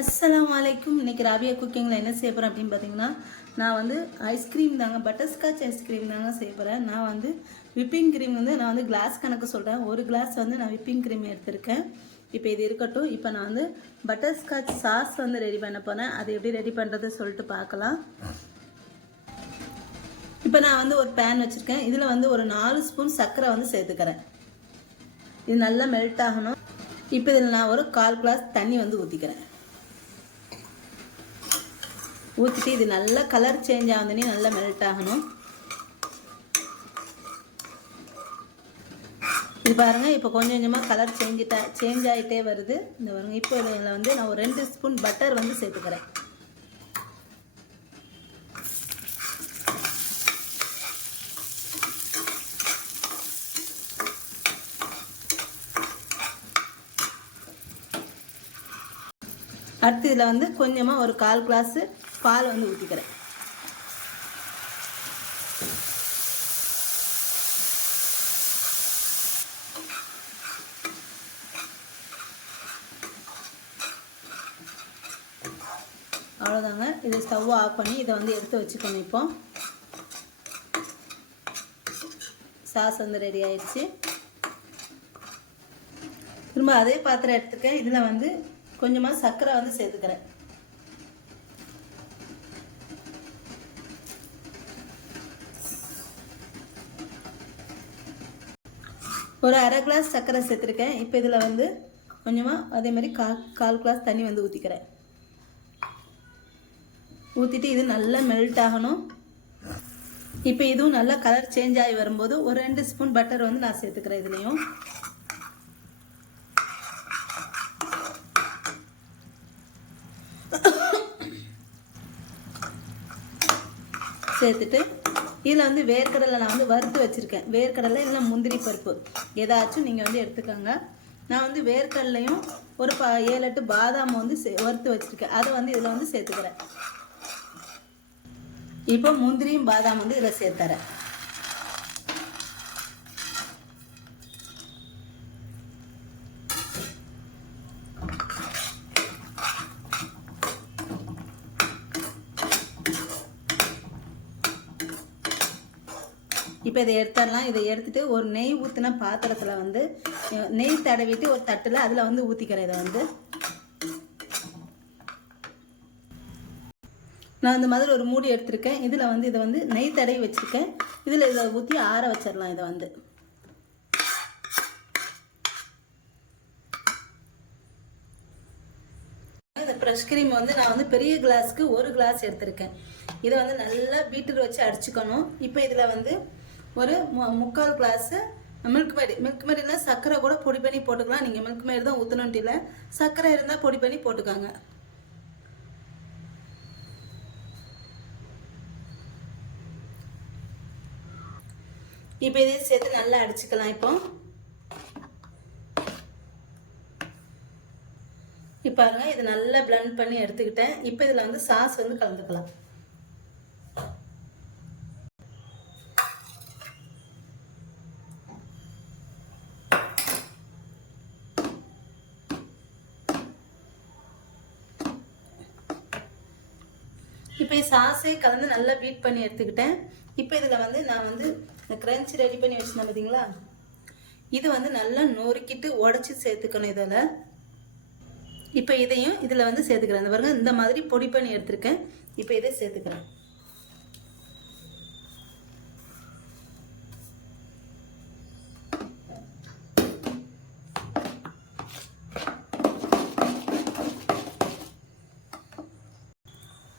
அஸ்லாம் வலைக்கும் இன்னைக்கு ராபியா குக்கிங்கில் என்ன செய்ய போகிறேன் அப்படின்னு பார்த்தீங்கன்னா நான் வந்து ஐஸ்கிரீம் தாங்க பட்டர்ஸ்காட்ச் ஐஸ்கிரீம் தாங்க செய்ய போகிறேன் நான் வந்து விப்பிங் க்ரீம் வந்து நான் வந்து கிளாஸ் கணக்கு சொல்கிறேன் ஒரு கிளாஸ் வந்து நான் விப்பிங் க்ரீம் எடுத்திருக்கேன். இப்போ இது இருக்கட்டும். இப்போ நான் வந்து பட்டர்ஸ்காட்ச் சாஸ் வந்து ரெடி பண்ண போனேன் அது எப்படி ரெடி பண்ணுறது சொல்லிட்டு பார்க்கலாம் இப்போ நான் வந்து ஒரு பேன் வச்சுருக்கேன். இதில் வந்து ஒரு நாலு ஸ்பூன் சர்க்கரை வந்து சேர்த்துக்கிறேன். இது நல்லா மெல்ட் ஆகணும். இப்போ இதில் நான் ஒரு கால் கிளாஸ் தண்ணி வந்து ஊற்றிக்கிறேன் ஊற்றிட்டு இது நல்லா கலர் சேஞ்ச் ஆகுதுன்னே நல்லா மெல்ட் ஆகணும். இது பாருங்கள் இப்போ கொஞ்சம் கொஞ்சமாக கலர் சேஞ்சிட்டா சேஞ்ச் ஆகிட்டே வருது. இந்த பாருங்க இப்போ இதில் வந்து நான் ஒரு ரெண்டு ஸ்பூன் பட்டர் வந்து சேர்த்துக்கிறேன். அடுத்து இதில் வந்து கொஞ்சமாக ஒரு கால் கிளாஸு பால் வந்து ஊற்றிக்கிறேன் அவ்வளோதாங்க இதை ஸ்டவ் ஆஃப் பண்ணி இதை வந்து எடுத்து வச்சுக்கணும் இப்போ. சாஸ் வந்து ரெடி ஆயிடுச்சு. திரும்ப அதே பாத்திரம் எடுத்துக்க. இதில் வந்து கொஞ்சமாக சர்க்கரை வந்து சேர்த்துக்கிறேன். ஒரு அரை கிளாஸ் சர்க்கரை சேர்த்துருக்கேன். இப்போ இதில் வந்து கொஞ்சமாக அதே மாதிரி கால் கால் கிளாஸ் தண்ணி வந்து ஊற்றிக்கிறேன் ஊற்றிட்டு இது நல்லா மெல்ட் ஆகணும். இப்போ இதுவும் நல்லா கலர் சேஞ்ச் ஆகி வரும்போது ஒரு ரெண்டு ஸ்பூன் பட்டர் வந்து நான் சேர்த்துக்கிறேன் இதுலேயும். சேர்த்துட்டு இதில் வந்து வேர்க்கடலை நான் வந்து வறுத்து வச்சுருக்கேன். வேர்க்கடலை இல்லை முந்திரி பருப்பு. ஏதாச்சும் நீங்கள் வந்து எடுத்துக்கோங்க. நான் வந்து வேர்க்கடலையும் ஒரு ப ஏழு எட்டு பாதாம் வந்து சே வறுத்து வச்சுருக்கேன். அதை வந்து இதில் வந்து சேர்த்துக்கிறேன். இப்போ முந்திரியும் பாதாம் வந்து இதில் சேர்த்துறேன். இப்போ இதை எடுத்துடலாம். இதை எடுத்துட்டு ஒரு நெய் ஊற்றின பாத்திரத்தில் வந்து நெய் தடவிட்டு ஒரு தட்டில் அதில் வந்து ஊற்றிக்கிறேன் இதை வந்து. நான் இந்த மாதிரி ஒரு மூடி எடுத்திருக்கேன். இதில் வந்து இதை வந்து நெய் தடவி வச்சுருக்கேன். இதில் இதை ஊற்றி ஆற வச்சிடலாம் இதை வந்து. இந்த ப்ரெஷ் கிரீம் வந்து நான் வந்து பெரிய கிளாஸ்க்கு ஒரு கிளாஸ் எடுத்திருக்கேன். இதை வந்து நல்லா பீட்டர் வச்சு அடிச்சுக்கணும். இப்போ இதில் வந்து ஒரு முக்கால் கிளாஸு மில்க் மேரி மில்க் மேரியில் சர்க்கரை கூட பொடி பண்ணி போட்டுக்கலாம். நீங்கள் மில்க் மேரி தான் ஊற்றணுன்ட்டு இல்லை. சர்க்கரை இருந்தால் பொடி பண்ணி போட்டுக்காங்க. இப்போ இதையும் சேர்த்து நல்லா அடிச்சுக்கலாம் இப்போ. இப்போ பாருங்க இது நல்லா பிளண்ட் பண்ணி எடுத்துக்கிட்டேன். இப்போ இதில் வந்து சாஸ் வந்து கலந்துக்கலாம். இப்போ சாஸே கலந்து நல்லா பீட் பண்ணி எடுத்துக்கிட்டேன். இப்போ இதில் வந்து நான் வந்து இந்த க்ரன்ச்சி ரெடி பண்ணி வச்சுருந்தேன் பார்த்தீங்களா இது வந்து நல்லா நொறுக்கிட்டு உடச்சி சேர்த்துக்கணும் இதில். இப்போ இதையும் இதில் வந்து சேர்த்துக்கிறேன். இந்த பாருங்க இந்த மாதிரி பொடி பண்ணி எடுத்துருக்கேன். இப்போ இதை சேர்த்துக்கிறேன்.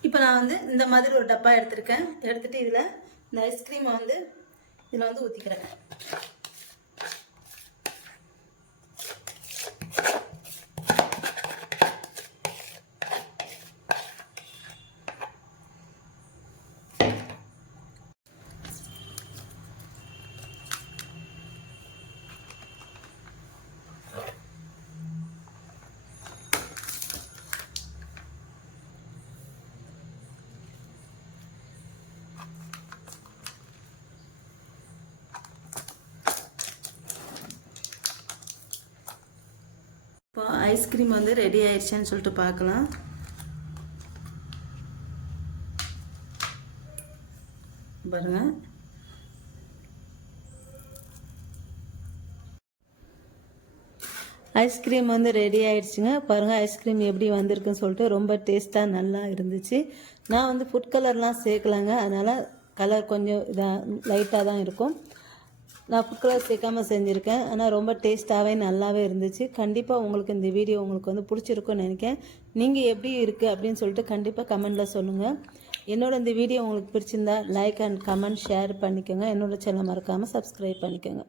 இப்போ நான் வந்து இந்த மாதிரி ஒரு டப்பா எடுத்திருக்கேன். எடுத்துட்டு இதில் இந்த ஐஸ்கிரீமை வந்து இதில் வந்து ஊற்றிக்கிறேன் ஐஸ்கிரீம் வந்து ரெடி ஆயிடுச்சுன்னு சொல்லிட்டு பார்க்கலாம். பாருங்கள் ஐஸ்கிரீம் வந்து ரெடி ஆயிடுச்சுங்க. பாருங்கள் ஐஸ்கிரீம் எப்படி வந்திருக்குன்னு சொல்லிட்டு ரொம்ப டேஸ்ட்டாக நல்லா இருந்துச்சு. நான் வந்து ஃபுட் கலர்லாம் சேர்க்கலாங்க. அதனால் கலர் கொஞ்சம் இதாக லைட்டாக தான் இருக்கும். நான் ஃபுட் கலர் செஞ்சுருக்கேன். ஆனால் ரொம்ப டேஸ்ட்டாகவே நல்லாவே இருந்துச்சு. கண்டிப்பாக உங்களுக்கு இந்த வீடியோ உங்களுக்கு வந்து பிடிச்சிருக்குன்னு நினைக்கிறேன். நீங்கள் எப்படி இருக்குது அப்படின்னு சொல்லிட்டு கண்டிப்பாக கமெண்டில் சொல்லுங்கள் என்னோட இந்த வீடியோ உங்களுக்கு பிடிச்சிருந்தா லைக் அண்ட் கமெண்ட் ஷேர் பண்ணிக்கோங்க. என்னோட சேனல் மறக்காமல் சப்ஸ்கிரைப் பண்ணிக்கோங்க.